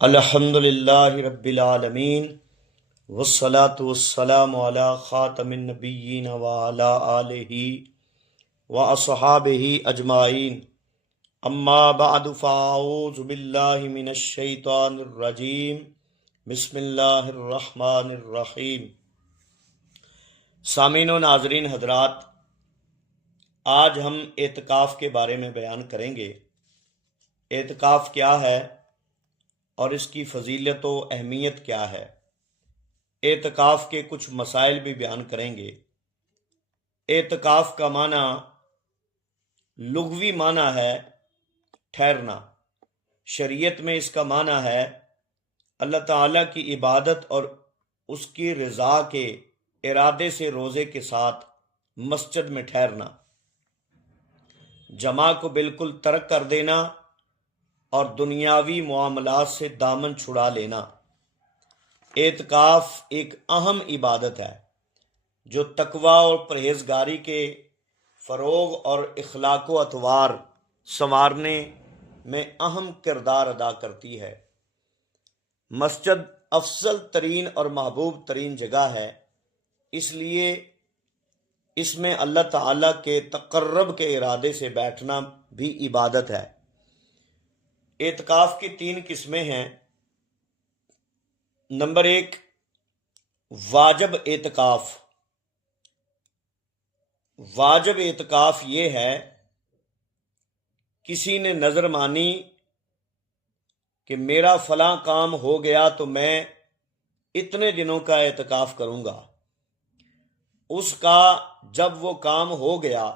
الحمد للہ رب العالمین والصلاة والسلام علی خاتم النبیین وعلی آلہ واصحابہ اجمعین اما بعد فاعوذ باللہ من الشیطان الرجیم بسم اللہ الرحمن الرحیم۔ سامعین و ناظرین حضرات، آج ہم اعتکاف کے بارے میں بیان کریں گے۔ اعتکاف کیا ہے اور اس کی فضیلت و اہمیت کیا ہے؟ اعتکاف کے کچھ مسائل بھی بیان کریں گے۔ اعتکاف کا معنی لغوی معنی ہے ٹھہرنا۔ شریعت میں اس کا معنی ہے اللہ تعالیٰ کی عبادت اور اس کی رضا کے ارادے سے روزے کے ساتھ مسجد میں ٹھہرنا، جماع کو بالکل ترک کر دینا اور دنیاوی معاملات سے دامن چھڑا لینا۔ اعتکاف ایک اہم عبادت ہے جو تقوی اور پرہیزگاری کے فروغ اور اخلاق و اطوار سنوارنے میں اہم کردار ادا کرتی ہے۔ مسجد افضل ترین اور محبوب ترین جگہ ہے، اس لیے اس میں اللہ تعالیٰ کے تقرب کے ارادے سے بیٹھنا بھی عبادت ہے۔ اعتکاف کی 3 قسمیں ہیں۔ نمبر 1، واجب اعتکاف۔ واجب اعتکاف یہ ہے کسی نے نظر مانی کہ میرا فلاں کام ہو گیا تو میں اتنے دنوں کا اعتکاف کروں گا۔ اس کا جب وہ کام ہو گیا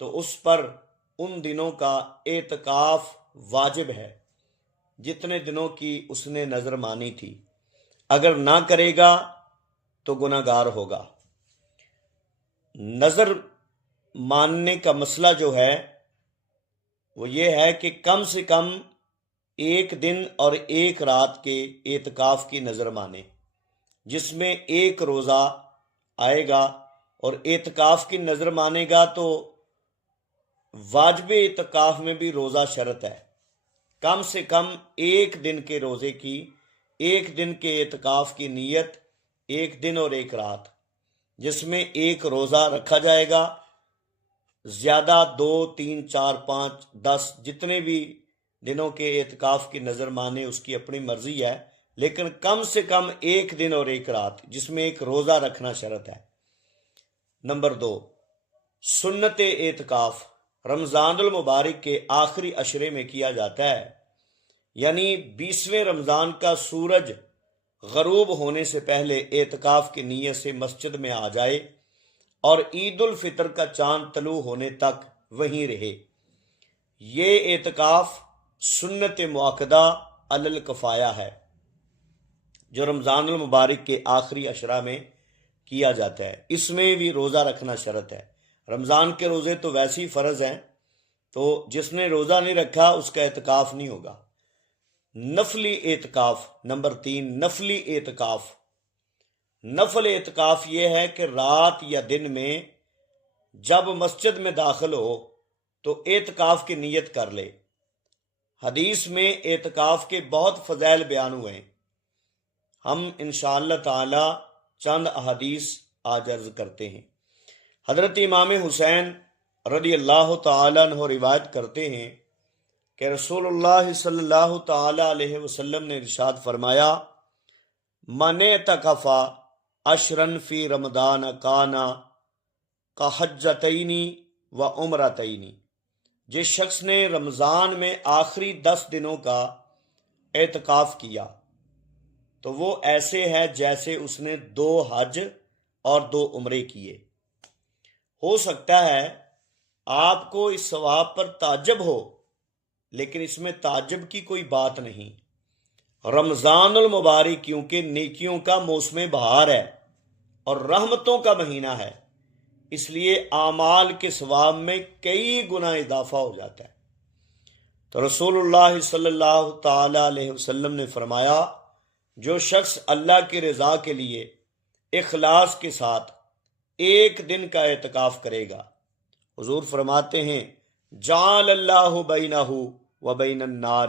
تو اس پر ان دنوں کا اعتکاف واجب ہے جتنے دنوں کی اس نے نظر مانی تھی۔ اگر نہ کرے گا تو گناہگار ہوگا۔ نظر ماننے کا مسئلہ جو ہے وہ یہ ہے کہ کم سے کم 1 دن اور 1 رات کے اعتکاف کی نظر مانے، جس میں 1 روزہ آئے گا، اور اعتکاف کی نظر مانے گا تو واجب اعتکاف میں بھی روزہ شرط ہے۔ کم سے کم 1 دن کے روزے کی، 1 دن کے اعتکاف کی نیت 1 دن اور 1 رات، جس میں 1 روزہ رکھا جائے گا۔ زیادہ 2 3 4 5 10 جتنے بھی دنوں کے اعتکاف کی نظر مانے اس کی اپنی مرضی ہے، لیکن کم سے کم 1 دن اور 1 رات جس میں 1 روزہ رکھنا شرط ہے۔ نمبر 2، سنت اعتکاف رمضان المبارک کے آخری عشرے میں کیا جاتا ہے، یعنی 20ویں رمضان کا سورج غروب ہونے سے پہلے اعتکاف کی نیت سے مسجد میں آ جائے اور عید الفطر کا چاند طلوع ہونے تک وہیں رہے۔ یہ اعتکاف سنت مؤکدہ علی الکفایہ ہے جو رمضان المبارک کے آخری عشرہ میں کیا جاتا ہے۔ اس میں بھی روزہ رکھنا شرط ہے۔ رمضان کے روزے تو ویسے ہی فرض ہیں، تو جس نے روزہ نہیں رکھا اس کا اعتکاف نہیں ہوگا۔ نفلی اعتکاف نمبر 3، نفلی اعتکاف۔ نفل اعتکاف یہ ہے کہ رات یا دن میں جب مسجد میں داخل ہو تو اعتکاف کی نیت کر لے۔ حدیث میں اعتکاف کے بہت فضائل بیان ہوئے ہیں، ہم انشاءاللہ تعالی چند احادیث آج عرض کرتے ہیں۔ حضرت امام حسین رضی اللہ تعالیٰ عنہ روایت کرتے ہیں کہ رسول اللہ صلی اللہ تعالی علیہ وسلم نے ارشاد فرمایا، من اعتکف عشرا فی رمضان کانا کحجتین و عمرتین۔ جس شخص نے رمضان میں آخری 10 دنوں کا اعتکاف کیا تو وہ ایسے ہے جیسے اس نے 2 حج اور 2 عمرے کیے۔ ہو سکتا ہے آپ کو اس ثواب پر تعجب ہو، لیکن اس میں تعجب کی کوئی بات نہیں۔ رمضان المبارک کیونکہ نیکیوں کا موسم بہار ہے اور رحمتوں کا مہینہ ہے، اس لیے اعمال کے ثواب میں کئی گنا اضافہ ہو جاتا ہے۔ تو رسول اللہ صلی اللہ تعالی علیہ وسلم نے فرمایا، جو شخص اللہ کی رضا کے لیے اخلاص کے ساتھ 1 دن کا اعتکاف کرے گا، حضور فرماتے ہیں جعل اللہ بینہ و بین النار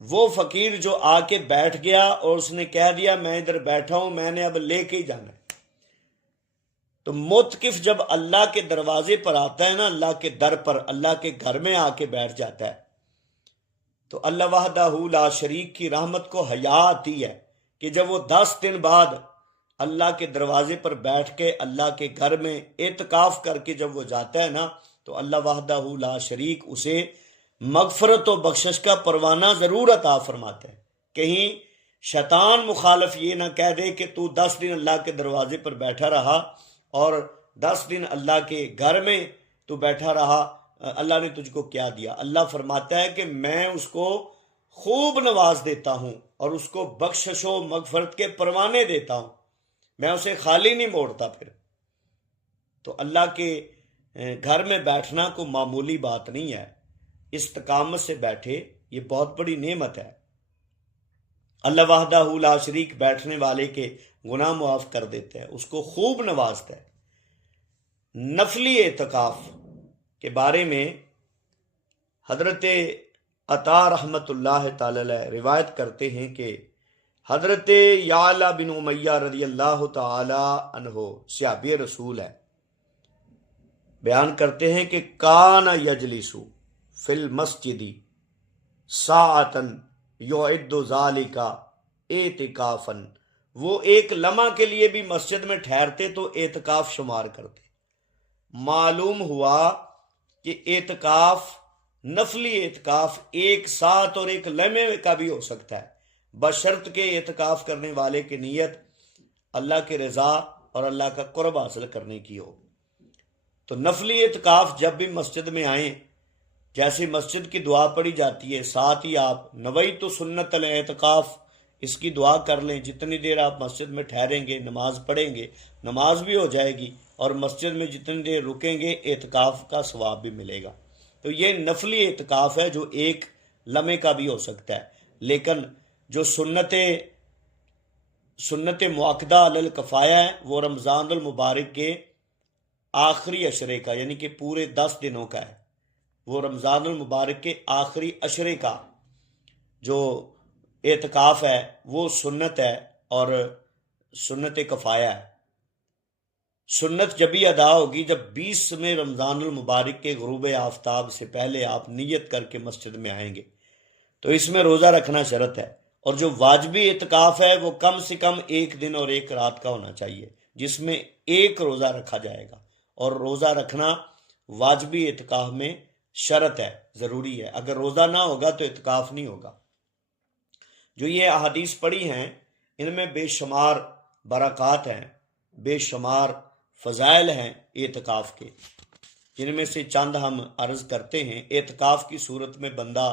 وہ فقیر جو آ کے بیٹھ گیا اور اس نے کہہ دیا میں ادھر بیٹھا ہوں، میں نے اب لے کے ہی جانا ہے، تو متکف جب اللہ کے دروازے پر آتا ہے نا، اللہ کے در پر، اللہ کے گھر میں آ کے بیٹھ جاتا ہے، تو اللہ وحدہ لا شریک کی رحمت کو حیا آتی ہے کہ جب وہ 10 دن بعد اللہ کے دروازے پر بیٹھ کے اللہ کے گھر میں اعتکاف کر کے جب وہ جاتا ہے نا، تو اللہ وحدہ لا شریک اسے مغفرت و بخشش کا پروانہ ضرور عطا فرماتا ہے۔ کہیں شیطان مخالف یہ نہ کہہ دے کہ تو 10 دن اللہ کے دروازے پر بیٹھا رہا اور 10 دن اللہ کے گھر میں تو بیٹھا رہا، اللہ نے تجھ کو کیا دیا؟ اللہ فرماتا ہے کہ میں اس کو خوب نواز دیتا ہوں اور اس کو بخشش و مغفرت کے پروانے دیتا ہوں، میں اسے خالی نہیں موڑتا۔ پھر تو اللہ کے گھر میں بیٹھنا کوئی معمولی بات نہیں ہے، استقامت سے بیٹھے، یہ بہت بڑی نعمت ہے۔ اللہ وحدہ لا شریک بیٹھنے والے کے گناہ معاف کر دیتا ہے، اس کو خوب نوازتا ہے۔ نفلی اعتکاف کے بارے میں حضرت عطا رحمت اللہ تعالی علیہ روایت کرتے ہیں کہ حضرت یعلا بن امیہ رضی اللہ تعالی عنہ صحابی رسول ہے، بیان کرتے ہیں کہ کان یجلس فی المسجد ساعتن یعد ذالک اعتکافا، وہ ایک لمحہ کے لیے بھی مسجد میں ٹھہرتے تو اعتکاف شمار کرتے۔ معلوم ہوا کہ اعتکاف، نفلی اعتکاف، ایک ساتھ اور ایک لمحے کا بھی ہو سکتا ہے، بشرط کے اعتکاف کرنے والے کی نیت اللہ کے رضا اور اللہ کا قرب حاصل کرنے کی ہو۔ تو نفلی اعتکاف جب بھی مسجد میں آئیں، جیسے مسجد کی دعا پڑھی جاتی ہے، ساتھ ہی آپ نویت سنت الاعتکاف اس کی دعا کر لیں۔ جتنی دیر آپ مسجد میں ٹھہریں گے، نماز پڑھیں گے، نماز بھی ہو جائے گی اور مسجد میں جتنی دیر رکیں گے اعتکاف کا ثواب بھی ملے گا۔ تو یہ نفلی اعتکاف ہے جو ایک لمحے کا بھی ہو سکتا ہے، لیکن جو سنت مؤکدہ علی الکفایہ ہے وہ رمضان المبارک کے آخری عشرے کا، یعنی کہ پورے 10 دنوں کا ہے، وہ رمضان المبارک کے آخری عشرے کا جو اعتکاف ہے وہ سنت ہے اور سنت کفایہ ہے۔ سنت جبھی ادا ہوگی جب 20 رمضان المبارک کے غروب آفتاب سے پہلے آپ نیت کر کے مسجد میں آئیں گے، تو اس میں روزہ رکھنا شرط ہے۔ اور جو واجبی اعتکاف ہے وہ کم سے کم 1 دن اور 1 رات کا ہونا چاہیے، جس میں 1 روزہ رکھا جائے گا، اور روزہ رکھنا واجبی اعتکاف میں شرط ہے، ضروری ہے۔ اگر روزہ نہ ہوگا تو اعتکاف نہیں ہوگا۔ جو یہ احادیث پڑھی ہیں ان میں بے شمار برکات ہیں، بے شمار فضائل ہیں اعتکاف کے، جن میں سے چند ہم عرض کرتے ہیں۔ اعتکاف کی صورت میں بندہ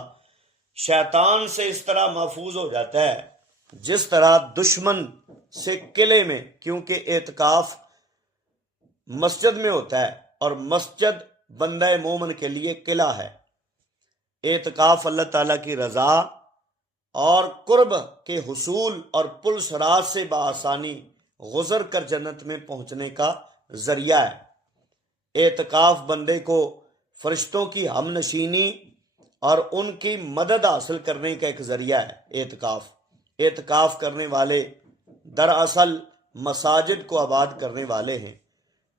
شیطان سے اس طرح محفوظ ہو جاتا ہے جس طرح دشمن سے قلعے میں، کیونکہ اعتکاف مسجد میں ہوتا ہے اور مسجد بندہ مومن کے لیے قلعہ ہے۔ اعتکاف اللہ تعالیٰ کی رضا اور قرب کے حصول اور پل صراط سے بآسانی گزر کر جنت میں پہنچنے کا ذریعہ ہے۔ اعتکاف بندے کو فرشتوں کی ہم نشینی اور ان کی مدد حاصل کرنے کا ایک ذریعہ ہے۔ اعتکاف کرنے والے دراصل مساجد کو آباد کرنے والے ہیں،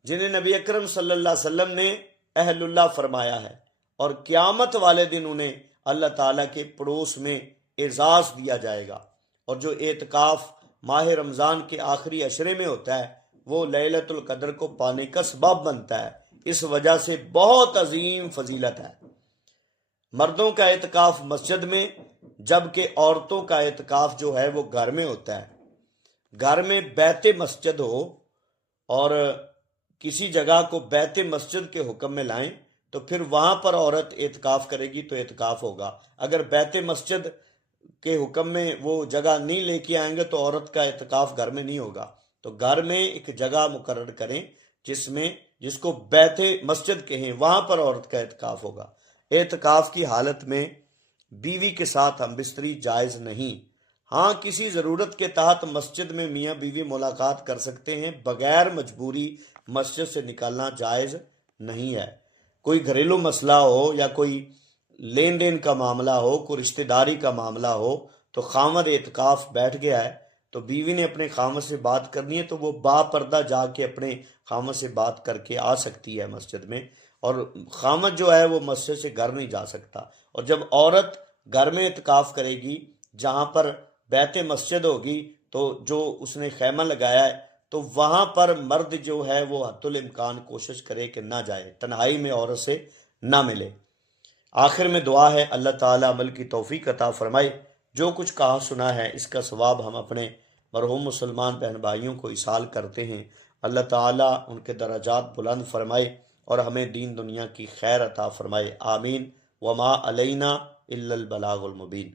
جنہیں نبی اکرم صلی اللہ علیہ وسلم نے اہل اللہ فرمایا ہے، اور قیامت والے دن انہیں اللہ تعالیٰ کے پڑوس میں اعزاز دیا جائے گا۔ اور جو اعتکاف ماہ رمضان کے آخری عشرے میں ہوتا ہے وہ لیلۃ القدر کو پانے کا سبب بنتا ہے، اس وجہ سے بہت عظیم فضیلت ہے۔ مردوں کا اعتکاف مسجد میں، جبکہ عورتوں کا اعتکاف جو ہے وہ گھر میں ہوتا ہے۔ گھر میں بیت مسجد ہو اور کسی جگہ کو بیت مسجد کے حکم میں لائیں تو پھر وہاں پر عورت اعتکاف کرے گی تو اعتکاف ہوگا۔ اگر بیت مسجد کے حکم میں وہ جگہ نہیں لے کے آئیں گے تو عورت کا اعتکاف گھر میں نہیں ہوگا۔ تو گھر میں ایک جگہ مقرر کریں جس کو بیت مسجد کہیں، وہاں پر عورت کا اعتکاف ہوگا۔ اعتکاف کی حالت میں بیوی کے ساتھ ہم بستری جائز نہیں۔ ہاں، کسی ضرورت کے تحت مسجد میں میاں بیوی ملاقات کر سکتے ہیں، بغیر مجبوری مسجد سے نکالنا جائز نہیں ہے۔ کوئی گھریلو مسئلہ ہو یا کوئی لین دین کا معاملہ ہو، کوئی رشتہ داری کا معاملہ ہو، تو خامد اعتکاف بیٹھ گیا ہے تو بیوی نے اپنے خامد سے بات کرنی ہے تو وہ با پردہ جا کے اپنے خامد سے بات کر کے آ سکتی ہے مسجد میں، اور خامد جو ہے وہ مسجد سے گھر نہیں جا سکتا۔ اور جب عورت گھر میں اعتکاف کرے گی جہاں پر بیت مسجد ہوگی، تو جو اس نے خیمہ لگایا ہے تو وہاں پر مرد جو ہے وہ حتی الامکان کوشش کرے کہ نہ جائے، تنہائی میں عورت سے نہ ملے۔ آخر میں دعا ہے اللہ تعالیٰ عمل کی توفیق عطا فرمائے۔ جو کچھ کہا سنا ہے اس کا ثواب ہم اپنے مرحوم مسلمان بہن بھائیوں کو ایصال کرتے ہیں۔ اللہ تعالیٰ ان کے درجات بلند فرمائے اور ہمیں دین دنیا کی خیر عطا فرمائے، آمین۔ وما علینا الا البلاغ المبین۔